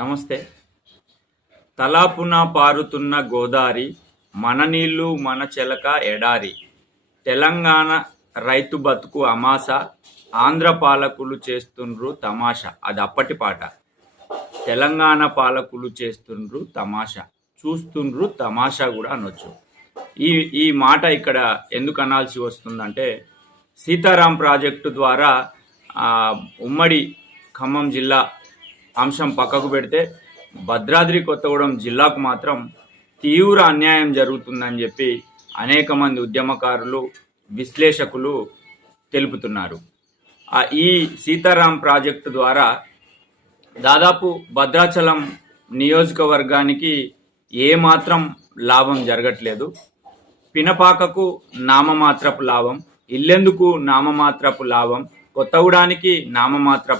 నమస్తే. తలాపున పారుతున్న గోదారి, మన నీళ్లు మన చెలక ఎడారి. తెలంగాణ రైతు బతుకు అమాస, ఆంధ్ర పాలకులు చేస్తుండ్రు తమాషా. అది అప్పటి పాట. తెలంగాణ పాలకులు చేస్తుండ్రు తమాషా, చూస్తుండ్రు తమాషా కూడా అనొచ్చు. ఈ ఈ మాట ఇక్కడ ఎందుకు అనాల్సి వస్తుందంటే, సీతారాం ప్రాజెక్టు ద్వారా ఉమ్మడి ఖమ్మం జిల్లా అంశం పక్కకు పెడితే భద్రాద్రి కొత్తగూడెం జిల్లాకు మాత్రం తీవ్ర అన్యాయం జరుగుతుందని చెప్పి అనేక మంది ఉద్యమకారులు, విశ్లేషకులు తెలుపుతున్నారు. ఈ సీతారాం ప్రాజెక్టు ద్వారా దాదాపు భద్రాచలం నియోజకవర్గానికి ఏమాత్రం లాభం జరగట్లేదు. పినపాకకు నామమాత్రపు లాభం, ఇల్లెందుకు నామమాత్రపు లాభం, కొత్తగూడానికి నామమాత్రపు